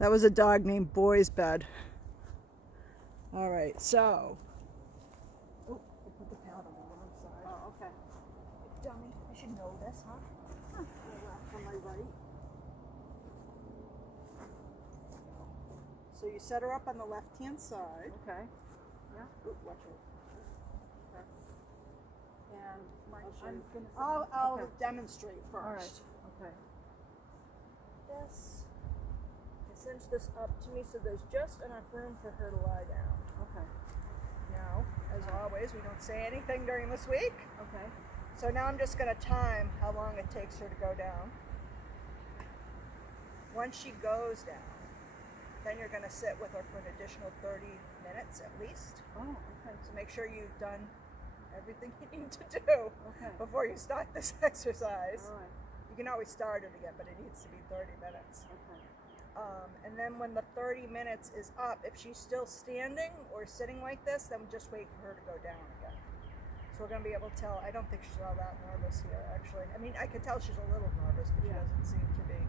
That was a dog named Boy's Bed. All right, so. Oh, I put the pad on the wrong side. Oh, okay. Dummy, I should know this, huh? My left on my right. So you set her up on the left-hand side. Okay. Oop, watch it. Okay. And I'm gonna. I'll okay. demonstrate first. All right. Okay. This. I cinch this up to me so there's just enough room for her to lie down. Okay. Now, as always, we don't say anything during this week. Okay. So now I'm just going to time how long it takes her to go down. Once she goes down, then you're going to sit with her for an additional 30 minutes at least. Oh, okay. So make sure you've done everything you need to do Okay. before you start this exercise. All right. You can always start it again, but it needs to be 30 minutes. Okay. And then when the 30 minutes is up, if she's still standing or sitting like this, then just wait for her to go down again. So we're going to be able to tell. I don't think she's all that nervous here, actually. I mean, I can tell she's a little nervous, but she doesn't seem to be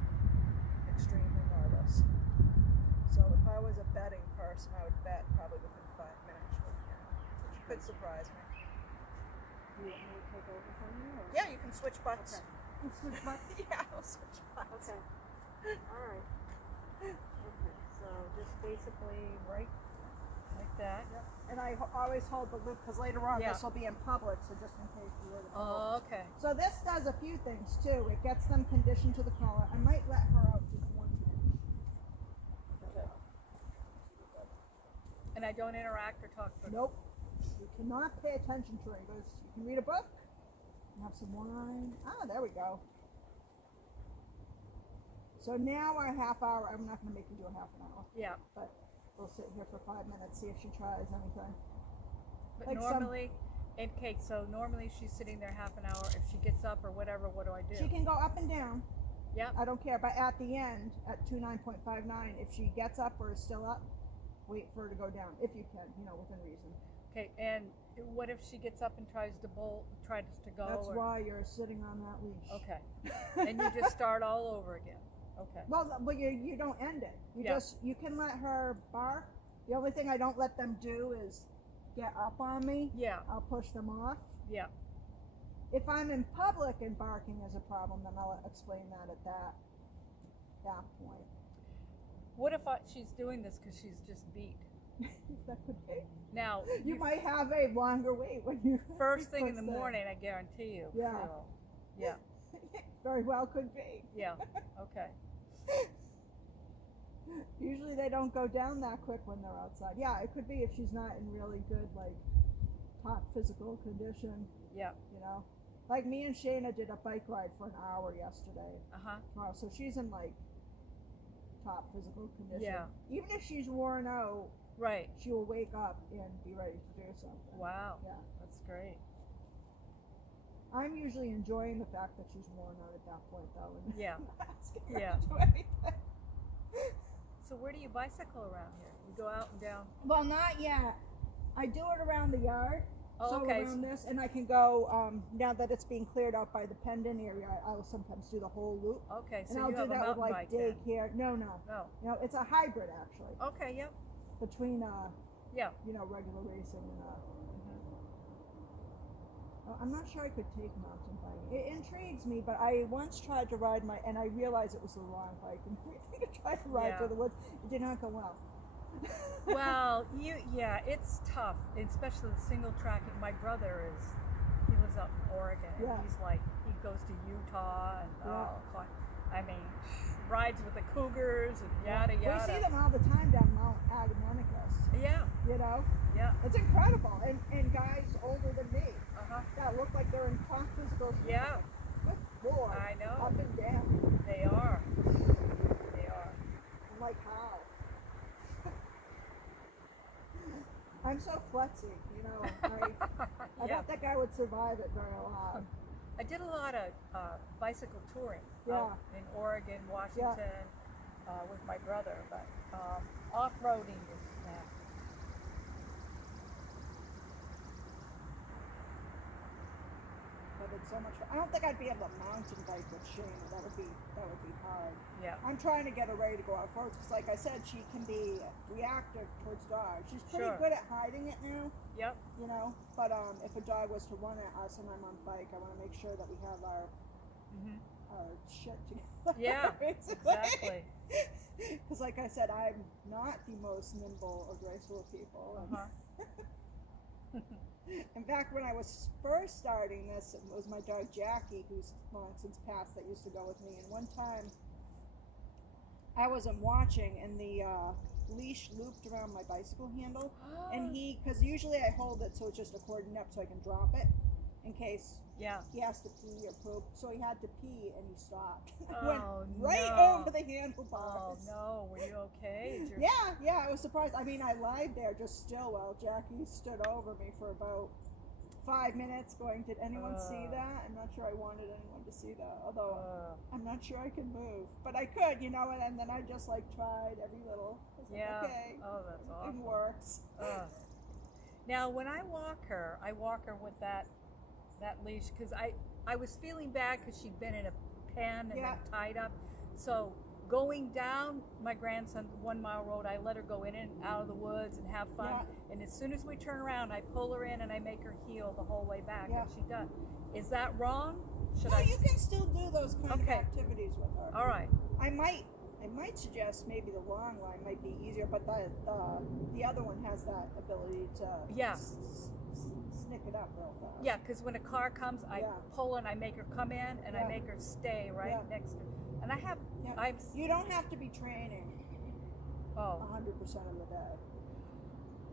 extremely nervous. So if I was a betting person, I would bet probably within 5 minutes she'll be down. So she could surprise me. Do you want me to take over from you? Or? Yeah, you can switch butts. Okay. You switch butts? Yeah, I'll switch butts. Okay. All right. Okay. So just basically right like that. Yep. And I always hold the loop because later on Yeah. this will be in public, so just in case you were to Oh, okay. So this does a few things too. It gets them conditioned to the collar. I might let her out just 1 minute. Okay. And I don't interact or talk to her. Nope. You cannot pay attention to her. He goes, you can read a book and have some wine. Ah, there we go. So now our half hour, I'm not going to make you do a half an hour, Yeah. but we'll sit here for 5 minutes, see if she tries anything. But Like normally, normally she's sitting there half an hour. If she gets up or whatever, what do I do? She can go up and down. Yep. I don't care. But at the end, at 29.59, if she gets up or is still up, wait for her to go down, if you can, within reason. Okay. And what if she gets up and tries to go? That's why you're sitting on that leash. Okay. And you just start all over again. Okay. Well, but you don't end it. Yeah. You can let her bark. The only thing I don't let them do is get up on me. Yeah. I'll push them off. Yeah. If I'm in public and barking is a problem, then I'll explain that at that point. What if she's doing this because she's just beat? That could be. Now You might have a longer wait when you first thing in the push them. morning, I guarantee you. Yeah. she will. Yeah. Very well could be. Yeah. Okay. Usually they don't go down that quick when they're outside. Yeah, it could be if she's not in really good, top physical condition, Yeah. Like me and Shayna did a bike ride for an hour yesterday. Uh-huh. So she's in, top physical condition. Yeah. Even if she's worn out, Right. she will wake up and be ready to do something. Wow. Yeah. That's great. I'm usually enjoying the fact that she's worn out at that point, though. And Yeah. not asking her Yeah. to do anything. So where do you bicycle around here? You go out and down? Well, not yet. I do it around the yard. Oh, So okay. around this, and I can go, now that it's being cleared out by the pendant area, I'll sometimes do the whole loop. Okay, so And I'll you do have a that with mountain bike then? daycare. No. No. It's a hybrid actually, Okay, yep. between, Yeah. regular racing and, Mm-hmm. I'm not sure I could take mountain biking. It intrigues me, but I once tried to ride and I realized it was the wrong bike, and I tried to ride Yeah. through the woods. It did not go well. Well, it's tough, especially the single track. My brother he lives out in Oregon. And Yeah. he goes to Utah and Yeah. I mean, rides with the Cougars and yada yada. We see them all the time down Mount Agamonicus. Yeah, yeah. It's incredible. And guys older than me Uh-huh. that look like they're in top physical shape. Yeah. Good Lord. I know. Up and down. They are. They are. I'm like, how? I'm so klutzy, I Yeah. don't think I would survive it very long. I did a lot of bicycle touring Yeah. in Oregon, Washington, with my brother, but off-roading is But having so much fun. I don't think I'd be able to mountain bike with Shayna. That would be hard. Yeah. I'm trying to get her ready to go out first because, like I said, she can be reactive towards dogs. She's pretty Sure. good at hiding it now, Yep. you know. But if a dog was to run at us and I'm on bike, I want to make sure that we have our Hmm. shit together. Yeah. basically. Exactly. Because, like I said, I'm not the most nimble or graceful of people. Uh-huh. In fact, when I was first starting this, it was my dog Jackie, who's long since passed, that used to go with me. And one time, I wasn't watching, and the leash looped around my bicycle handle. And because usually I hold it so it's just a cordon up so I can drop it in case Yeah. he has to pee or poop. So he had to pee and he stopped. Oh, Went right no. over the Oh handlebars. no, were you okay? Did your- Yeah, I was surprised. I mean, I lied there just still while Jackie stood over me for about 5 minutes going, did anyone see that? I'm not sure I wanted anyone to see that, although I'm not sure I can move. But I could, you know, and then I just like tried every little. I was like, Yeah. okay, Oh, that's it awful. works. Now, when I walk her with that leash because I was feeling bad because she'd been in a pen and Yeah. then tied up. So going down my grandson's 1 mile road, I let her go in and out of the woods and have fun. Yeah. And as soon as we turn around, I pull her in and I make her heel the whole way back. Yeah. And she does. Is that wrong? Should No, I? you can still do those kind of Okay. activities with her. All right. I might suggest maybe the long line might be easier, but the other one has that ability to Yeah. snick it up real fast. Yeah, because when a car comes, I Yeah. pull and I make her come in and I Yeah. make her stay right Yeah. next to. And I have. Yeah. I've. You don't have to be training Oh. 100% of the day.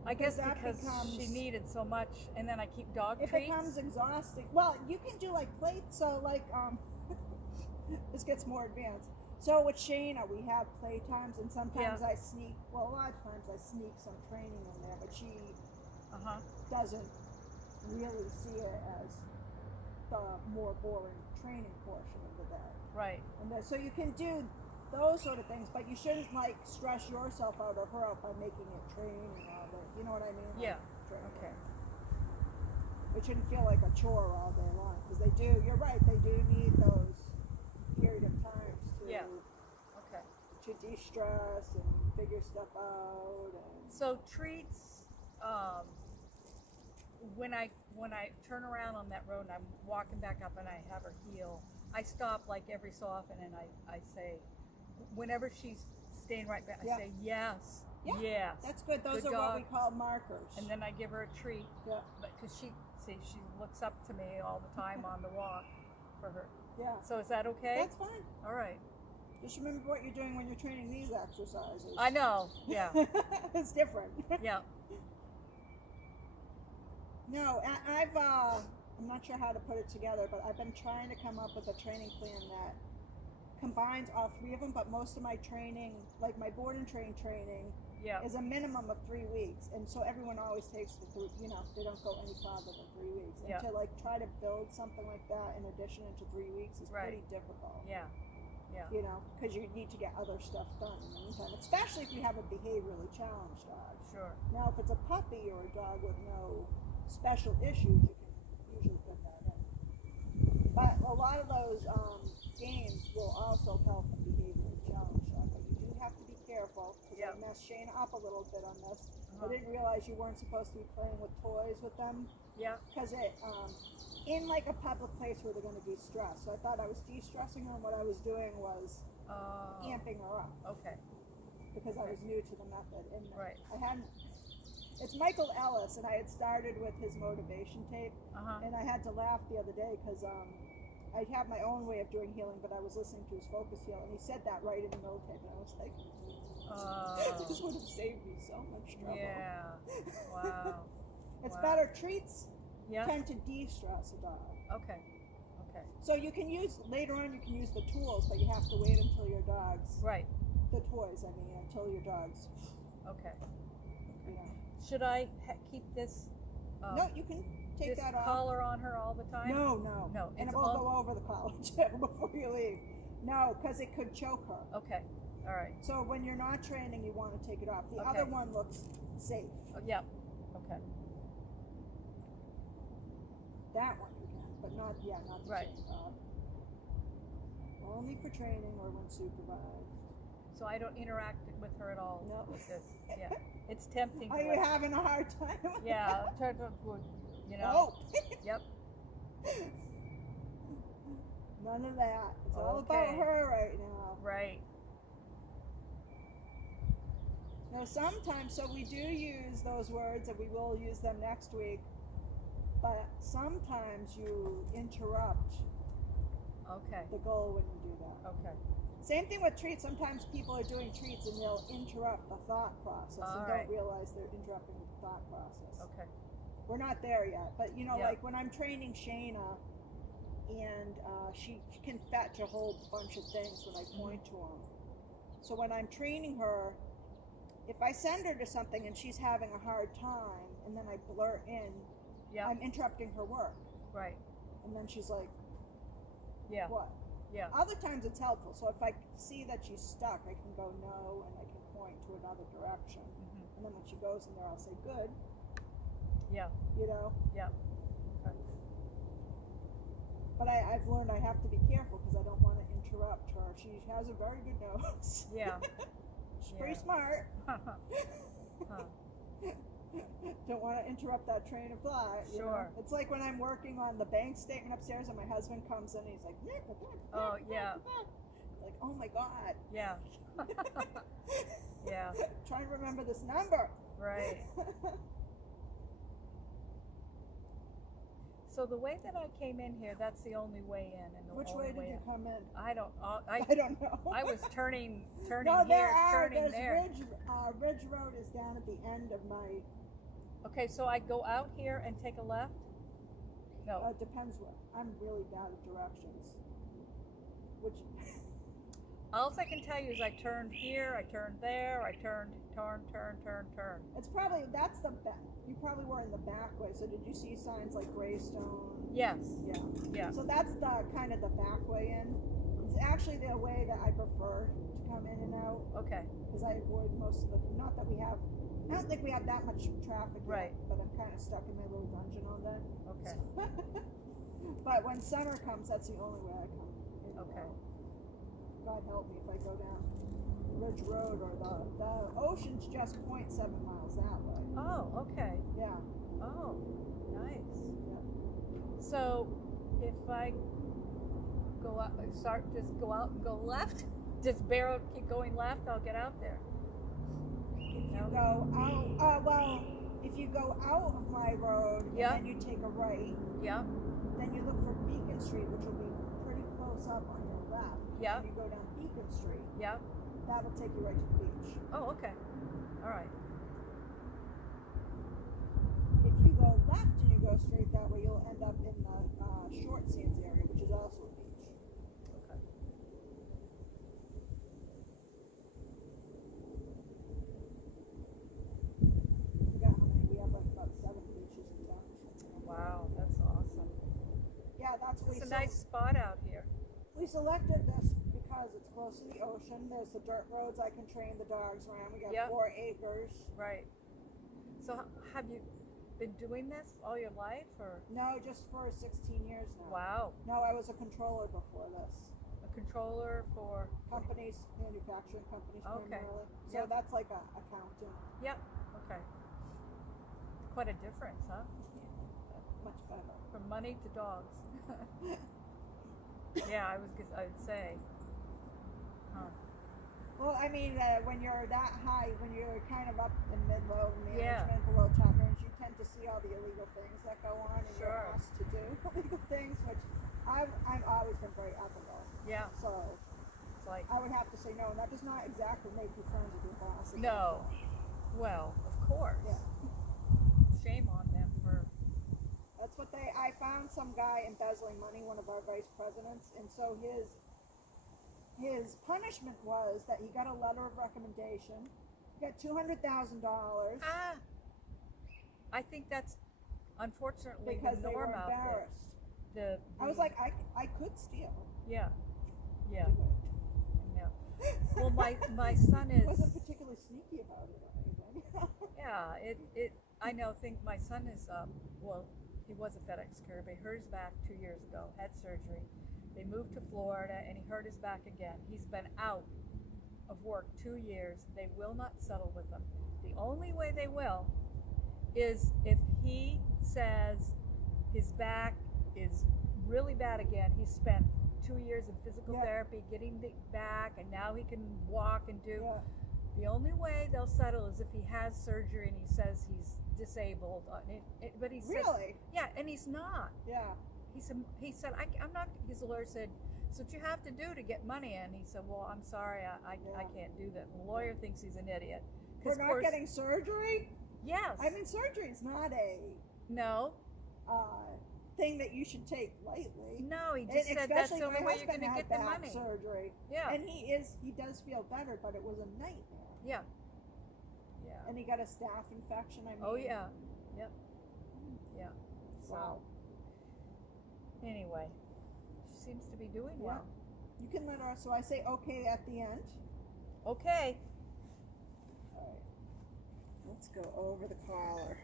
I guess that because she becomes- needed so much, and then I keep dog It treats. becomes exhausting. Well, you can do like plates. So like this gets more advanced. So with Shayna, we have playtimes, and sometimes Yeah. I sneak. Well, a lot of times I sneak some training in there, but she Uh-huh. doesn't really see it as the more boring training portion of the day. Right. And then, so you can do those sort of things, but you shouldn't like stress yourself out or her out by making it train and all that. You know what I mean? Yeah. Like, training. Okay. It shouldn't feel like a chore all day long because they do. You're right. They do need those period of times to Yeah. Okay. de-stress and figure stuff out. And So treats. When I turn around on that road and I'm walking back up and I have her heel, I stop like every so often and I say, whenever she's staying right back, I Yeah. say yes, Yeah, yes, that's good. Those Good are what we dog. call markers. and then I give her a treat. Yeah. Because she looks up to me all the time on the walk for her. Yeah. So is that okay? That's fine. All right. Just remember what you're doing when you're training these exercises. I know. Yeah. It's different. Yeah. No, I'm not sure how to put it together, but I've been trying to come up with a training plan that combines all three of them, but most of my training, like my board and train training, Yeah. is a minimum of 3 weeks. And so everyone always takes the three, they don't go any farther than 3 weeks. And Yeah. to like try to build something like that in addition into 3 weeks is Right. pretty difficult. Yeah. Yeah. Because you need to get other stuff done in the meantime, especially if you have a behaviorally challenged dog. Sure. Now, if it's a puppy or a dog with no special issues, you can usually put that in. But a lot of those games will also help a behaviorally challenged dog. But you do have to be careful because Yep. I messed Shayna up a little bit on this. Uh-huh. I didn't realize you weren't supposed to be playing with toys with them Yeah. because it in like a public place where they're going to be stressed. So I thought I was de-stressing her, and what I was doing was amping her up Okay. because I was new to the method. And Right. I hadn't. It's Michael Ellis, and I had started with his motivation tape, Uh-huh. and I had to laugh the other day because I have my own way of doing healing, but I was listening to his focus heal, and he said that right in the middle tape, and I was like, this would have saved me so much trouble. Yeah. Wow. It's Wow. better. Treats Yeah. tend to de-stress a dog. Okay. Okay. So you can use, later on you can use the tools, but you have to wait until your dog's, Right. the toys, I mean, until your dog's, Okay. you know. Should I keep this? No, you can take this that off. collar on her all the time? No. No, And it's we'll all- go over the collar too before you leave. No, because it could choke her. Okay. All right. So when you're not training, you want to take it off. The Okay. other one looks safe. Oh, yeah. Okay. That one you can. but not the Right. chain dog. Only for training or when supervised. So I don't interact with her at all No. with this. Yeah, it's tempting. Are to, you like, having a hard time? yeah, try to, you know. Oh. Yep. None of that. It's all about Okay. her right now. Right. Now, sometimes, so we do use those words, and we will use them next week. But sometimes you interrupt Okay. the goal when you do that. Okay. Same thing with treats. Sometimes people are doing treats and they'll interrupt the thought process All and right. don't realize they're interrupting the thought process. Okay. We're not there yet, but you know, Yeah. like when I'm training Shayna, and she can fetch a whole bunch of things when I point to them. So when I'm training her, if I send her to something and she's having a hard time, and then I blurt in, Yeah. I'm interrupting her work, Right. and then she's like, Yeah. "What?" Yeah. Other times it's helpful. So if I see that she's stuck, I can go no, and I can point to another direction. Mhm. And then when she goes in there, I'll say good. Yeah. You know. Yeah. Okay. But I've learned I have to be careful because I don't want to interrupt her. She has a very good nose. Yeah. She's pretty Yeah. smart. Huh. Don't want to interrupt that train of thought. You know? Sure. It's like when I'm working on the bank statement upstairs and my husband comes in and he's like, Oh, yeah. like, oh my God. Yeah. Yeah. Trying to remember this number. Right. So the way that I came in here, that's the only way in, and the Which only way did you in. come in? I don't. I don't know. I was turning No, there here, are. turning There's there. Ridge Road is down at the end of my. Okay, so I go out here and take a left. No. It depends what. I'm really bad at directions. Which. All I can tell you is I turned here, I turned there, I turned. It's probably that's the back. You probably were in the back way. So did you see signs like Greystone? Yes. Yeah. Yeah. So that's the kind of the back way in. It's actually the way that I prefer to come in and out Okay. because I avoid most of the. Not that we have. I don't think we have that much traffic Right. yet, but I'm kind of stuck in my little dungeon on that. Okay. But when summer comes, that's the only way I come in. and Okay. out. God help me if I go down Ridge Road or the ocean's just 0.7 miles that way. Oh, okay. Yeah. Oh, nice. Yeah. So, if I go out, go out and go left, just barrel, keep going left, I'll get out there. If you go out, well, if you go out of my road Yeah. and then you take a right, Yeah. then you look for Beacon Street, which will be pretty close up on your left. Yeah. And you go down Beacon Street, Yeah. that'll take you right to the beach. Oh, okay. All right. If you go left and you go straight that way, you'll end up in the Short Sands area, which is also a beach. Okay. I forgot how many. We have like about 7 beaches in town. Wow, that's awesome. Yeah, that's It's a nice spot out here. We selected this because it's close to the ocean. There's the dirt roads I can train the dogs around. We got Yep. 4 acres. Right. So, have you been doing this all your life, or? No, just for 16 years now. Wow. No, I was a controller before this. A controller for. Companies, manufacturing companies Okay. primarily. So Yep. that's like a accountant. Yep. Okay. Quite a difference, huh? Much better. From money to dogs. Yeah, I'd say. Huh. Well, I mean, when you're that high, when you're kind of up in mid-low management, Yeah. below top management, you tend to see all the illegal things that go on, and you're Sure. asked to do illegal things, which I've always been very ethical. Yeah. So It's like. I would have to say no, and that does not exactly make you friends with your boss. No. Well, of course. Yeah. Shame on them for. That's what I found some guy embezzling money, one of our vice presidents, and so his punishment was that he got a letter of recommendation, he got $200,000 Ah. I think that's unfortunately because the they were norm out there. embarrassed. I was like, I could steal. Yeah. Yeah. Do it. Yeah. Well, my son He wasn't is. particularly sneaky about it or anything. Yeah. It. I know. Think my son is. Well, he was a FedEx carrier, but he hurt his back 2 years ago, had surgery. They moved to Florida and he hurt his back again. He's been out of work 2 years. They will not settle with him. The only way they will is if he says his back is really bad again. He spent 2 years in physical therapy getting the back, and now he can walk and do. Yeah. The only way they'll settle is if he has surgery and he says he's disabled. But he said, Really? yeah, and he's not. Yeah. He said, I'm not. His lawyer said, so what you have to do to get money in. He said, well, I'm sorry, I can't do that. The lawyer thinks he's an idiot. For not getting surgery? Yes. I mean, surgery is not a thing that you should take lightly. No, he just said that's the only way you're going to get the money. Surgery. Yeah. And he does feel better, but it was a nightmare. Yeah. Yeah. And he got a staph infection. I mean. Oh yeah. Yep. Yeah. So. Wow. Anyway, she seems to be doing Yeah. well. You can let her. So I say okay at the end. Okay. All right. Let's go over the collar.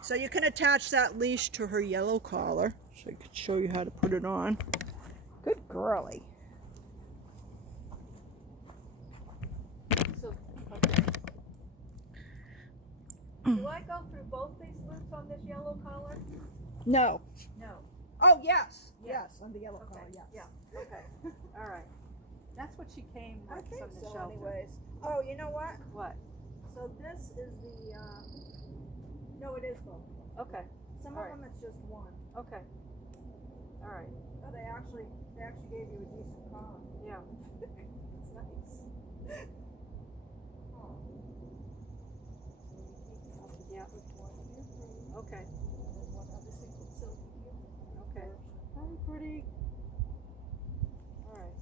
So you can attach that leash to her yellow collar. So I could show you how to put it on. Good girly. So, okay. Do I go through both these loops on this yellow collar? No. No. Oh yes. Yeah. Yes, on the yellow collar. Yes. Yeah. Okay. All right. That's what she came I with think from the so. shelter. Anyways. Oh, you know what? What? So this is the. No, it is both. Okay. Some All of right. them it's just one. Okay. All right. Oh, they actually gave you a decent comp. Yeah. It's nice. Oh. So you keep up Yeah. with 1, 2, 3. Okay. And then one other single silk here. Okay. Very pretty. All right.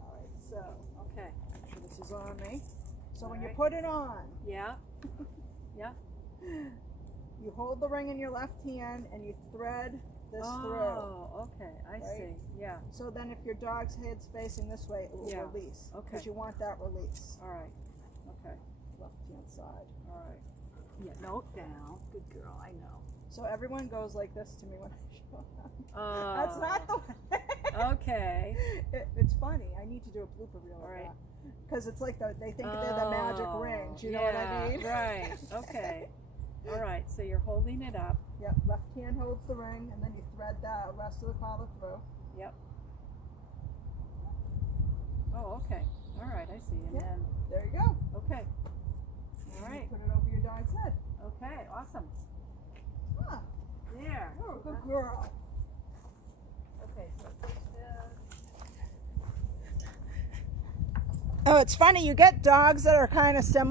All right. So Okay. make sure this is on me. So when you Alright. put it on, Yeah. Yeah. you hold the ring in your left hand and you thread this through. Oh, okay. I Right? see. Yeah. So then if your dog's head's facing this way, it will Yeah. release. Okay. Because you want that release. All right. Okay. Left hand side. All right. Yeah. Note down. Good girl. I know. So everyone goes like this to me when I show up. Oh. That's not the way. Okay. It's funny. I need to do a blooper reel of All right. that. Because it's like they think they're the magic ring. Do you know what I mean? Right. Okay. All right. So you're holding it up. Yep. Left hand holds the ring, and then you thread the rest of the collar through. Yep. Oh, okay. All right. I see. And Yeah. then, There you go. okay. And All you right. put it over your dog's head. Okay. Awesome. Huh. There. You're a good girl. Okay. So take the. Oh, it's funny. You get dogs that are kind of similar.